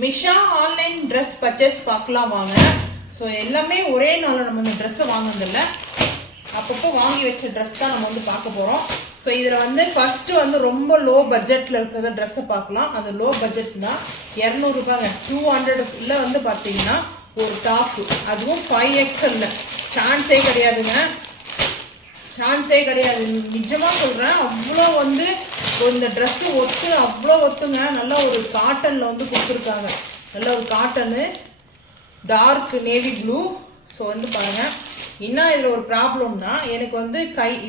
மிஷா online dress purchase பார்க்கலாம் வாங்க. So எல்லாமே ஒரே நாளில் நம்ம இந்த ட்ரெஸ்ஸை வாங்கினதில்ல, அப்பப்போ வாங்கி வச்ச ட்ரெஸ் தான் நம்ம வந்து பார்க்க போகிறோம். ஸோ இதில் வந்து ஃபஸ்ட்டு வந்து ரொம்ப லோ பட்ஜெட்டில் இருக்கிற ட்ரெஸ்ஸை பார்க்கலாம். அந்த லோ பட்ஜெட்னா 200 ரூபாங்க. 200 வந்து பார்த்தீங்கன்னா ஒரு டாப்பு, அதுவும் 5XL. சான்ஸே கிடையாதுங்க, சான்ஸே கிடையாது. நிஜமாக சொல்கிறேன், அவ்வளோ வந்து இந்த ட்ரெஸ்ஸு ஒத்து அவ்வளோ ஒத்துங்க. நல்லா ஒரு காட்டனில் வந்து கொடுத்துருக்காங்க, நல்ல ஒரு cotton, dark navy blue. So வந்து பாருங்கள், இன்னும் இதில் ஒரு ப்ராப்ளம்னா எனக்கு வந்து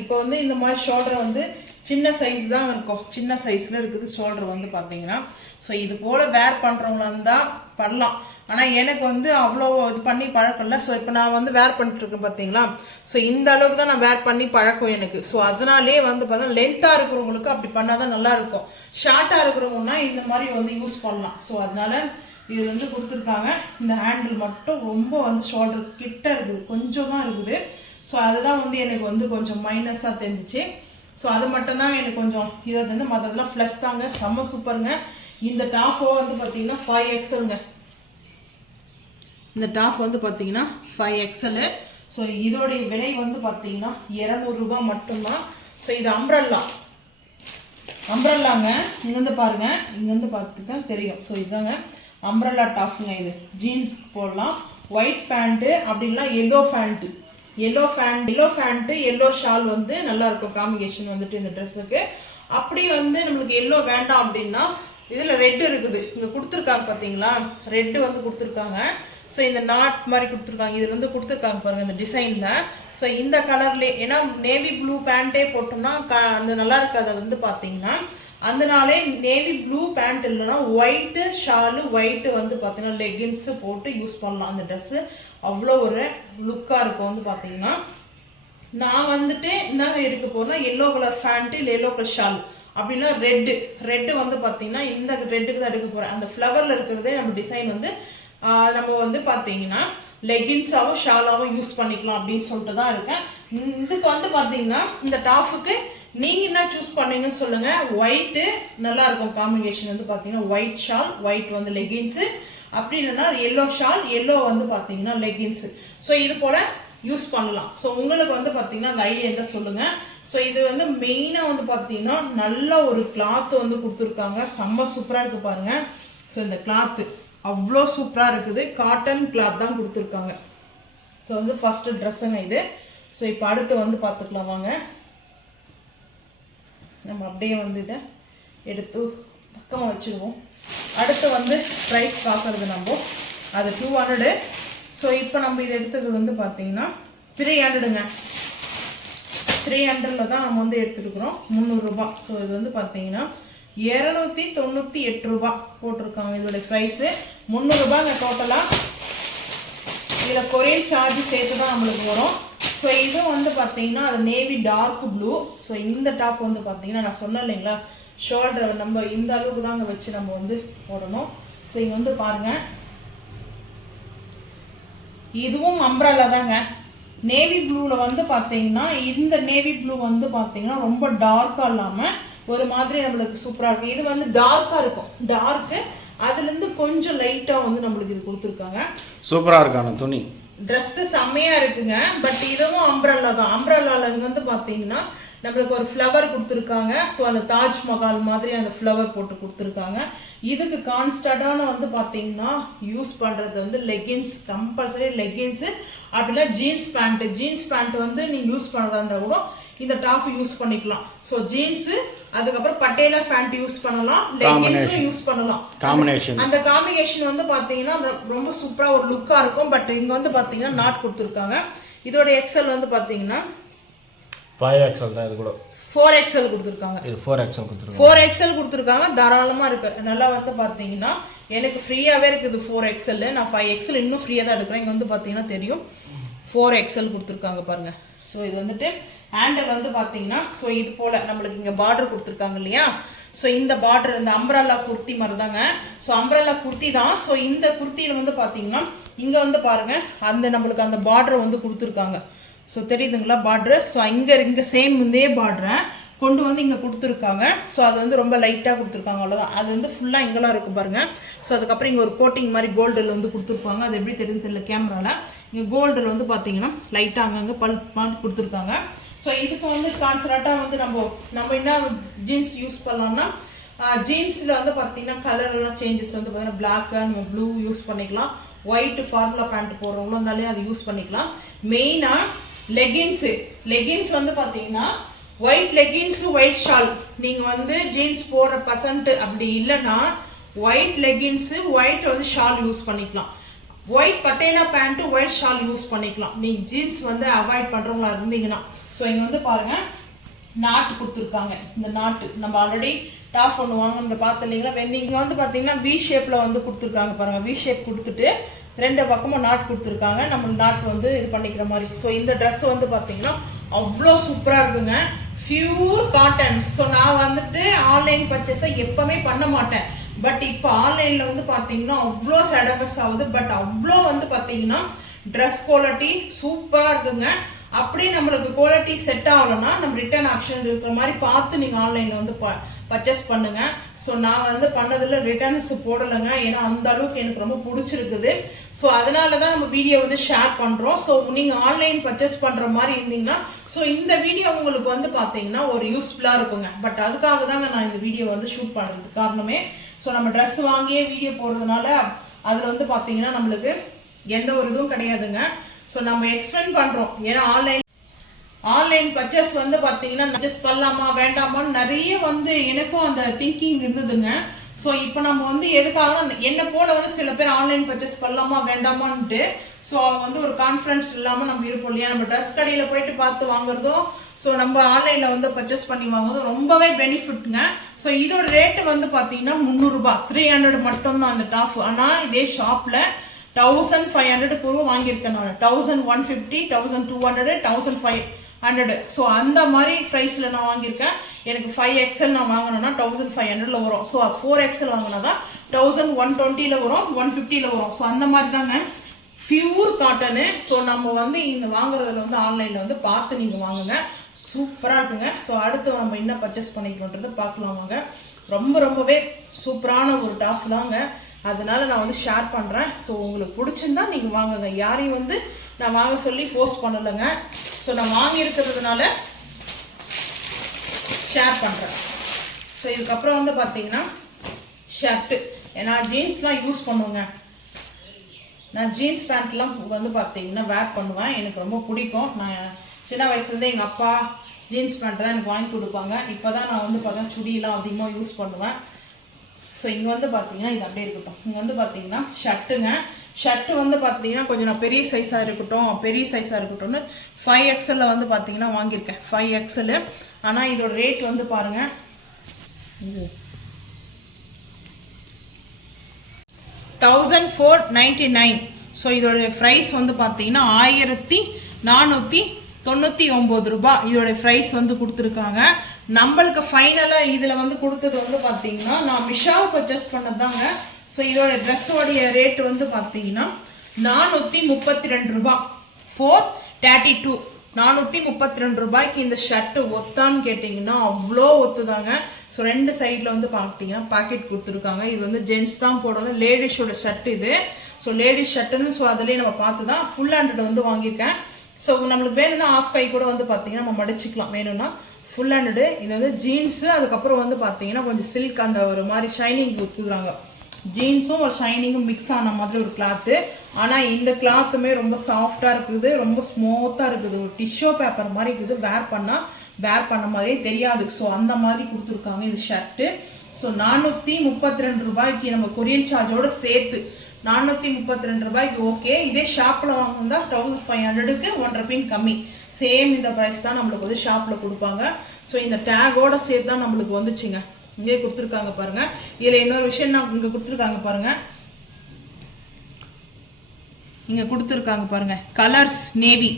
இப்போ வந்து இந்த மாதிரி ஷோல்டரை வந்து சின்ன சைஸ் தான் இருக்கும், சின்ன சைஸில் இருக்குது ஷோல்டர் வந்து பார்த்தீங்கன்னா. ஸோ இது போல் வேர் பண்ணுறவங்களா இருந்தால் பண்ணலாம், ஆனால் எனக்கு வந்து அவ்வளோ இது பண்ணி பழக்கம் இல்லை. ஸோ இப்போ நான் வந்து வேர் பண்ணிட்டுருக்கேன் பார்த்தீங்களா. ஸோ இந்த அளவுக்கு தான் நான் வேர் பண்ணி பழக்கம் எனக்கு. ஸோ அதனாலே வந்து பார்த்தா லென்த்தாக இருக்கிறவங்களுக்கு அப்படி பண்ணால் தான் நல்லாயிருக்கும். ஷார்ட்டாக இருக்கிறவங்கன்னா இந்த மாதிரி வந்து யூஸ் பண்ணலாம். ஸோ அதனால் இது வந்து கொடுத்துருக்காங்க. இந்த ஹேண்டில் மட்டும் ரொம்ப வந்து ஷோல்டர் கிட்ட இருக்குது, கொஞ்சம் தான் இருக்குது. ஸோ அதுதான் வந்து எனக்கு வந்து கொஞ்சம் மைனஸாக தெரிஞ்சிச்சு. ஸோ அது மட்டும்தான் எனக்கு கொஞ்சம் இதை வந்து மற்றதெல்லாம் ப்ளஸ் தாங்க. செம்ம சூப்பருங்க. இந்த டாஃபோ வந்து பார்த்தீங்கன்னா 5XLங்க. இந்த டாப் வந்து பார்த்தீங்கன்னா 5XL. ஸோ இதோடைய விலை வந்து பார்த்தீங்கன்னா 200 ரூபாய் மட்டும்தான். ஸோ இது அம்ப்ரல்லாங்க. இங்கேருந்து பாருங்க, இங்கேருந்து பார்த்துக்க தெரியும். ஸோ இதுதாங்க அம்ப்ரல்லா டாப்புங்க. இது ஜீன்ஸ் போடலாம், ஒயிட் பேண்ட்டு அப்படின்னா எல்லோ பேண்ட்டு, எல்லோ ஷால் வந்து நல்லா இருக்கும் காம்பினேஷன் வந்துட்டு இந்த ட்ரெஸ்ஸுக்கு. அப்படி வந்து நம்மளுக்கு எல்லோ வேண்டாம் அப்படின்னா இதில் ரெட் இருக்குது, இங்கே கொடுத்துருக்காங்க பார்த்தீங்களா, ரெட்டு வந்து கொடுத்துருக்காங்க. ஸோ இந்த நாட் மாதிரி கொடுத்துருக்காங்க, இதில் வந்து கொடுத்துருக்காங்க பாருங்கள் இந்த டிசைனில். ஸோ இந்த கலர்லேயே, ஏன்னா நேவி ப்ளூ பேண்ட்டே போட்டோம்னா அந்த நல்லா இருக்காது வந்து பார்த்தீங்கன்னா, அதனாலே நேவி ப்ளூ பேண்ட் இல்லைன்னா ஒயிட்டு ஷாலு, ஒயிட்டு வந்து பார்த்தீங்கன்னா லெகின்ஸு போட்டு யூஸ் பண்ணலாம். அந்த ட்ரெஸ்ஸு அவ்வளோ ஒரு லுக்காக இருக்கும் வந்து பார்த்தீங்கன்னா. நான் வந்துட்டு என்ன எடுக்க போகிறேன்னா எல்லோ கலர் பேண்ட்டு இல்லை எல்லோ கலர் ஷால், அப்படின்னா ரெட்டு வந்து பார்த்தீங்கன்னா இந்த ரெட்டுக்கு தான் எடுக்க போகிறேன். அந்த ஃப்ளவரில் இருக்கிறதே நம்ம டிசைன் வந்து நம்ம வந்து பார்த்தீங்கன்னா லெகின்ஸாகவும் ஷாலாகவும் யூஸ் பண்ணிக்கலாம் அப்படின்னு சொல்லிட்டு தான் இருக்கேன். இதுக்கு வந்து பார்த்தீங்கன்னா இந்த டாப்புக்கு நீங்கள் என்ன சூஸ் பண்ணீங்கன்னு சொல்லுங்கள். ஒயிட்டு நல்லா இருக்கும் காம்பினேஷன் வந்து பார்த்தீங்கன்னா, ஒயிட் ஷால், ஒயிட் வந்து லெகின்ஸு, அப்படி இல்லைன்னா எல்லோ ஷால், எல்லோ வந்து பார்த்தீங்கன்னா லெகின்ஸு. ஸோ இது போல் யூஸ் பண்ணலாம். ஸோ உங்களுக்கு வந்து பார்த்தீங்கன்னா அந்த ஐடியா இருந்தால் சொல்லுங்கள். ஸோ இது வந்து மெயினாக வந்து பார்த்தீங்கன்னா நல்ல ஒரு கிளாத்து வந்து கொடுத்துருக்காங்க, செம்ம சூப்பராக இருக்குது பாருங்கள். ஸோ இந்த கிளாத்து அவ்வளோ சூப்பராக இருக்குது, காட்டன் கிளாத் தான் கொடுத்துருக்காங்க. ஸோ வந்து ஃபஸ்ட்டு ட்ரெஸ்ஸுங்க இது. ஸோ இப்போ அடுத்து வந்து பார்த்துக்கலாம் வாங்க. நம்ம அப்படியே வந்து இதை எடுத்து பக்கமாக வச்சுருவோம். அடுத்து வந்து ப்ரைஸ் பார்க்குறது நம்ம அது 200. ஸோ இப்போ நம்ம இதை எடுத்துக்கிறது வந்து பார்த்தீங்கன்னா 300ங்க. 300ல் தான் நம்ம வந்து எடுத்துருக்குறோம், 300 ரூபா. ஸோ இது வந்து பார்த்தீங்கன்னா 298 ரூபா போட்டிருக்காங்க. இதோடைய ப்ரைஸு 300 ரூபாங்க டோட்டலாக. இதில் கொரியர் சார்ஜ் சேர்த்து தான் நம்மளுக்கு வரும். ஸோ இது வந்து பார்த்தீங்கன்னா அது நேவி டார்க் ப்ளூ. ஸோ இந்த டாப் வந்து பார்த்தீங்கன்னா நான் சொன்னேன் இல்லைங்களா, ஷோல்டர் நம்ம இந்த அளவுக்கு தாங்க வச்சு நம்ம வந்து போடணும். ஸோ இங்கே வந்து பாருங்கள், இதுவும் அம்ப்ரல்லா தாங்க. நேவி ப்ளூவில் வந்து பார்த்தீங்கன்னா இந்த நேவி ப்ளூ வந்து பார்த்தீங்கன்னா ரொம்ப டார்க்காக இல்லாமல் ஒரு மாதிரி நம்மளுக்கு சூப்பராக இருக்கும். இது வந்து டார்க்காக இருக்கும், டார்க்கு, அதுலேருந்து கொஞ்சம் லைட்டாக வந்து நம்மளுக்கு இது கொடுத்துருக்காங்க. சூப்பராக இருக்கான துணி, ட்ரெஸ்ஸு செம்மையாக இருக்குங்க. பட் இதுவும் அம்ப்ரல்லா தான். அம்ப்ரல்லாவில் வந்து பார்த்தீங்கன்னா நம்மளுக்கு ஒரு ஃப்ளவர் கொடுத்துருக்காங்க. ஸோ அந்த தாஜ்மஹால் மாதிரி அந்த ஃப்ளவர் போட்டு கொடுத்துருக்காங்க. இதுக்கு கான்ஸ்டன்டான வந்து பார்த்தீங்கன்னா யூஸ் பண்ணுறது வந்து லெகின்ஸ், கம்பல்சரி லெகின்ஸு, அப்படின்னா ஜீன்ஸ் பேண்ட் வந்து நீங்கள் யூஸ் பண்ணுறதா இருந்தால் கூட இந்த டாப் யூஸ் பண்ணிக்கலாம். ஸோ ஜீன்ஸு, அதுக்கப்புறம் பட்டேலா பேண்ட் யூஸ் பண்ணலாம், லெகின்ஸும் யூஸ் பண்ணலாம். அந்த காம்பினேஷன் வந்து பார்த்தீங்கன்னா ரொம்ப சூப்பராக ஒரு லுக்காக இருக்கும். பட் இங்கே வந்து பார்த்தீங்கன்னா நாட் கொடுத்துருக்காங்க. இதோட எக்ஸல் வந்து பார்த்தீங்கன்னா 5XL தான். இது கூட 4XL கொடுத்துருக்காங்க. இது 4XL கொடுத்துருக்காங்க. 4XL கொடுத்துருக்காங்க, தாராளமாக இருக்குது. நல்லா வந்து பார்த்தீங்கன்னா எனக்கு ஃப்ரீயாகவே இருக்குது 4XL. நான் 5XL இன்னும் ஃப்ரீயாக தான் எடுக்கிறேன். இங்கே வந்து பார்த்தீங்கன்னா தெரியும் 4XL கொடுத்துருக்காங்க பாருங்கள். ஸோ இது வந்துட்டு ஹேண்டில் வந்து பார்த்தீங்கன்னா, ஸோ இது போல் நம்மளுக்கு இங்கே பார்டர் கொடுத்துருக்காங்க இல்லையா. ஸோ இந்த பார்டர் இந்த அம்ப்ரல்லா குர்த்தி மாதிரி தாங்க. ஸோ அம்ப்ரல்லா குர்த்தி தான். ஸோ இந்த குர்த்தியில் வந்து பார்த்தீங்கன்னா இங்கே வந்து பாருங்கள் அந்த நம்மளுக்கு அந்த பார்டர் வந்து கொடுத்துருக்காங்க. ஸோ தெரியுதுங்களா பார்டரு. ஸோ இங்கே சேம் இதே பார்டரை கொண்டு வந்து இங்கே கொடுத்துருக்காங்க. ஸோ அது வந்து ரொம்ப லைட்டாக கொடுத்துருக்காங்க, அவ்வளோதான். அது வந்து ஃபுல்லாக இங்கெல்லாம் இருக்கும் பாருங்கள். ஸோ அதுக்கப்புறம் இங்கே ஒரு கோட்டிங் மாதிரி கோல்டில் வந்து கொடுத்துருப்பாங்க. அது எப்படி தெரியும் தெரியல கேமராவில். இங்கே கோல்டில் வந்து பார்த்தீங்கன்னா லைட்டாக அங்கங்கே பல்ப் மாதிரி கொடுத்துருக்காங்க. ஸோ இதுக்கு வந்து கான்சன்ட்ரேட்டாக வந்து நம்ம என்ன ஜீன்ஸ் யூஸ் பண்ணலாம்னா, ஜீன்ஸில் வந்து பார்த்தீங்கன்னா கலர்லாம் சேஞ்சஸ் வந்து பார்த்தீங்கன்னா பிளாக்கு நம்ம ப்ளூ யூஸ் பண்ணிக்கலாம். ஒயிட் ஃபார்முலா பேண்ட் போடுறவங்களும் இருந்தாலே அது யூஸ் பண்ணிக்கலாம். மெயினாக லெகின்ஸ் வந்து பார்த்தீங்கன்னா ஒயிட் லெகின்ஸு ஒயிட் ஷால். நீங்கள் வந்து ஜீன்ஸ் போடுற பர்சன்ட் அப்படி இல்லைன்னா ஒயிட் லெகின்ஸு ஒயிட் வந்து ஷால் யூஸ் பண்ணிக்கலாம். White Patiala pant white shawl use பண்ணிக்கலாம் நீங்கள் ஜீன்ஸ் வந்து அவாய்ட் பண்ணுறவங்களா இருந்தீங்கன்னா. ஸோ இங்கே வந்து பாருங்கள் நாட்டு கொடுத்துருக்காங்க. இந்த நாட்டு நம்ம ஆல்ரெடி டாப் ஒன்று வாங்க பார்த்து இல்லைங்களா. இங்கே வந்து பார்த்தீங்கன்னா வி ஷேப்பில் வந்து கொடுத்துருக்காங்க பாருங்கள். வி ஷேப் கொடுத்துட்டு ரெண்டு பக்கமும் நாட் கொடுத்துருக்காங்க. நம்ம நாட் வந்து இது பண்ணிக்கிற மாதிரி. ஸோ இந்த ட்ரெஸ் வந்து பார்த்தீங்கன்னா அவ்வளோ சூப்பராக இருக்குங்க. Pure cotton. ஸோ நான் வந்துட்டு ஆன்லைன் பர்ச்சேஸை எப்போவுமே பண்ண மாட்டேன். பட் இப்போ ஆன்லைனில் வந்து பார்த்தீங்கன்னா அவ்வளோ சைட் எஃபெக்ட்ஸ் ஆகுது. பட் அவ்வளோ வந்து பார்த்தீங்கன்னா ட்ரெஸ் குவாலிட்டி சூப்பராக இருக்குங்க. அப்படி நம்மளுக்கு குவாலிட்டி செட் ஆகலைன்னா நம்ம ரிட்டர்ன் ஆப்ஷன் இருக்கிற மாதிரி பார்த்து நீங்கள் ஆன்லைனில் வந்து பர்ச்சேஸ் பண்ணுங்க. ஸோ நான் வந்து பண்ணதில் ரிட்டர்ன்ஸ் போடலைங்க. ஏன்னா அந்த அளவுக்கு எனக்கு ரொம்ப பிடிச்சிருக்குது. ஸோ அதனால தான் நம்ம வீடியோ வந்து ஷேர் பண்ணுறோம். ஸோ நீங்கள் ஆன்லைன் பர்ச்சேஸ் பண்ணுற மாதிரி இருந்தீங்கன்னா ஸோ இந்த வீடியோ உங்களுக்கு வந்து பார்த்தீங்கன்னா ஒரு யூஸ்ஃபுல்லாக இருக்குங்க. பட் அதுக்காக தாங்க நான் இந்த வீடியோ வந்து ஷூட் பண்ணுறதுக்கு காரணமே. ஸோ நம்ம ட்ரெஸ் வாங்கியே வீடியோ போடுறதுனால அதில் வந்து பார்த்தீங்கன்னா நம்மளுக்கு எந்த ஒரு இதுவும் கிடையாதுங்க. ஸோ நம்ம எக்ஸ்பிளைன் பண்ணுறோம். ஏன்னா ஆன்லைன் பர்ச்சேஸ் வந்து பார்த்தீங்கன்னா பர்ச்சேஸ் பண்ணலாமா வேண்டாமான்னு நிறைய வந்து எனக்கும் அந்த திங்கிங் இருந்ததுங்க. ஸோ இப்போ நம்ம வந்து எதுக்காக என்ன போல வந்து சில பேர் ஆன்லைன் பர்ச்சேஸ் பண்ணலாமா வேண்டாமான்ட்டு ஸோ அவங்க வந்து ஒரு கான்ஃபிடன்ஸ் இல்லாமல் நம்ம இருப்போம் இல்லையா. நம்ம ட்ரெஸ் கடையில் போயிட்டு பார்த்து வாங்குறதும் ஸோ நம்ம ஆன்லைனில் வந்து பர்ச்சேஸ் பண்ணி வாங்குறதும் ரொம்பவே பெனிஃபிட்ங்க. ஸோ இதோட ரேட்டு வந்து பார்த்தீங்கன்னா 300 ரூபாய் 300 மட்டும்தான் அந்த டாப். ஆனால் இதே ஷாப்பில் 1500 வாங்கியிருக்கேன் நான். 1150, 1200, 1500. ஸோ அந்த மாதிரி ப்ரைஸில் நான் வாங்கியிருக்கேன். எனக்கு 5XL நான் வாங்கினேன்னா 1500 வரும். ஸோ 4XL வாங்கினா தான் 1120 வரும், 150 வரும். ஸோ அந்த மாதிரி தாங்க பியூர் காட்டனு. ஸோ நம்ம வந்து இந்த வாங்குறதுல வந்து ஆன்லைனில் வந்து பார்த்து நீங்கள் வாங்குங்க. சூப்பராக இருக்குங்க. ஸோ அடுத்து நம்ம என்ன பர்ச்சேஸ் பண்ணிக்கணுன்றது பார்க்கலாம் வாங்க. ரொம்பவே சூப்பரான ஒரு டாப் தாங்க. அதனால நான் வந்து ஷேர் பண்ணுறேன். ஸோ உங்களுக்கு பிடிச்சிருந்தா நீங்கள் வாங்குங்க. யாரையும் வந்து நான் வாங்க சொல்லி ஃபோர்ஸ் பண்ணலைங்க. ஸோ நான் வாங்கியிருக்கிறதுனால ஷேர் பண்ணுறேன். ஸோ இதுக்கப்புறம் வந்து பார்த்தீங்கன்னா ஷர்ட்டு. ஏன்னா ஜீன்ஸ்லாம் யூஸ் பண்ணுவேங்க. நான் ஜீன்ஸ் பேண்ட்லாம் வந்து பார்த்தீங்கன்னா வேர் பண்ணுவேன். எனக்கு ரொம்ப பிடிக்கும். நான் சின்ன வயசுலேருந்தே எங்கள் அப்பா ஜீன்ஸ் பேண்ட் தான் எனக்கு வாங்கி கொடுப்பாங்க. இப்போ தான் நான் வந்து பார்த்தா சுடியெலாம் அதிகமாக யூஸ் பண்ணுவேன். ஸோ இங்கே வந்து பார்த்தீங்கன்னா இது அப்படியே இருக்கட்டும். இங்கே வந்து பார்த்தீங்கன்னா ஷர்ட்டுங்க. ஷர்ட்டு வந்து பார்த்தீங்கன்னா கொஞ்சம் நான் பெரிய சைஸாக இருக்கட்டும்னு 5XL வந்து பார்த்தீங்கன்னா வாங்கியிருக்கேன். 5XL. ஆனால் இதோட ரேட் வந்து பாருங்கள், இது 1499. ஸோ இதோட ப்ரைஸ் வந்து பார்த்தீங்கன்னா 1499 ரூபாய் இதோட ப்ரைஸ் வந்து கொடுத்துருக்காங்க. நம்மளுக்கு ஃபைனலாக இதில் வந்து கொடுத்தது வந்து பார்த்தீங்கன்னா நான் மிஷாவை பர்ச்சேஸ் பண்ணதாங்க. ஸோ இதோட ட்ரெஸ்ஸோடைய ரேட்டு வந்து பார்த்தீங்கன்னா 432 ரூபாய், 432. 432 ரூபாய்க்கு இந்த ஷர்ட்டு ஒத்தான்னு கேட்டிங்கன்னா அவ்வளோ ஒத்துதாங்க. ஸோ ரெண்டு சைடில் வந்து பார்த்தீங்கன்னா பாக்கெட் கொடுத்துருக்காங்க. இது வந்து ஜென்ஸ் தான் போடணும், லேடிஸோட ஷர்ட் இது. ஸோ லேடிஸ் ஷர்ட்டுன்னு ஸோ அதிலே நம்ம பார்த்து தான் ஃபுல் ஹேண்டட் வந்து வாங்கியிருக்கேன். ஸோ நம்மளுக்கு வேணும்னா ஆஃப் கை கூட வந்து பார்த்தீங்கன்னா நம்ம மடிச்சிக்கலாம். வேணும்னா ஃபுல் ஹேண்டடு. இது வந்து ஜீன்ஸு. அதுக்கப்புறம் வந்து பார்த்தீங்கன்னா கொஞ்சம் சில்க் அந்த ஒரு மாதிரி ஷைனிங் கொடுக்குறாங்க. ஜீன்ஸும் ஒரு ஷைனிங்கும் மிக்ஸ் ஆன மாதிரி ஒரு கிளாத்து. ஆனால் இந்த கிளாத்துமே ரொம்ப சாஃப்டாக இருக்குது, ரொம்ப ஸ்மூத்தாக இருக்குது. ஒரு டிஷ்யூ பேப்பர் மாதிரி இருக்குது. வேர் பண்ண மாதிரியே தெரியாது. ஸோ அந்த மாதிரி கொடுத்துருக்காங்க இந்த ஷர்ட்டு. ஸோ 432 ரூபாய்க்கு நம்ம கொரியர் சார்ஜோடு சேர்த்து 432 ரூபாய்க்கு ஓகே. இதே ஷாப்பில் வாங்கினா 1500க்கு 1.5 பின் கம்மி. சேம் இந்த ப்ரைஸ் தான் நம்மளுக்கு வந்து ஷாப்பில் கொடுப்பாங்க. ஸோ இந்த டேகோட சேர்த்து தான் நம்மளுக்கு வந்துச்சுங்க. இங்கே கொடுத்துருக்காங்க பாருங்கள். இதில் இன்னொரு விஷயம் நான் இங்கே கொடுத்துருக்காங்க பாருங்கள். இங்கே கொடுத்துருக்காங்க பாருங்கள். Colours navy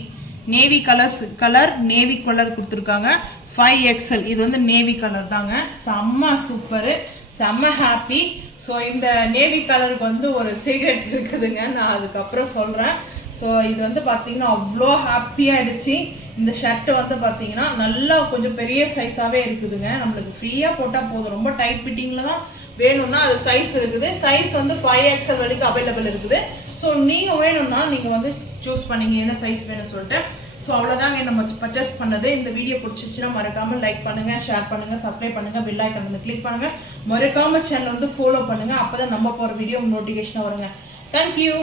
colour navy colour கொடுத்துருக்காங்க. 5XL. இது வந்து நேவி கலர் தாங்க. செம்ம சூப்பரு, செம்ம ஹாப்பி. ஸோ இந்த நேவி கலருக்கு வந்து ஒரு சீக்ரெட் இருக்குதுங்க, நான் அதுக்கப்புறம் சொல்கிறேன். ஸோ இது வந்து பார்த்தீங்கன்னா அவ்வளோ ஹாப்பியாகிடுச்சு. இந்த ஷர்ட் வந்து பார்த்தீங்கன்னா நல்லா கொஞ்சம் பெரிய சைஸாகவே இருக்குதுங்க. நம்மளுக்கு ஃப்ரீயாக போட்டால் போதும். ரொம்ப டைட் ஃபிட்டிங்கில் தான் வேணும்னா அது சைஸ் இருக்குது. சைஸ் வந்து 5XL வரைக்கும் அவைலபிள் இருக்குது. ஸோ நீங்கள் வேணும்னா நீங்கள் வந்து சூஸ் பண்ணிங்க என்ன சைஸ் வேணும்னு சொல்லிட்டு. ஸோ அவ்வளோதாங்க நம்ம பர்ச்சேஸ் பண்ணது. இந்த வீடியோ பிடிச்சிச்சுன்னா மறக்காமல் லைக் பண்ணுங்கள், ஷேர் பண்ணுங்கள், சப்ஸ்கிரைப் பண்ணுங்கள், பெல் ஐக்கான் வந்து கிளிக் பண்ணுங்கள். மறக்காமல் சேனல் வந்து ஃபாலோ பண்ணுங்கள். அப்போ தான் நம்ம போகிற வீடியோ நோட்டிஃபிகேஷனாக வருங்க. தேங்க்யூ.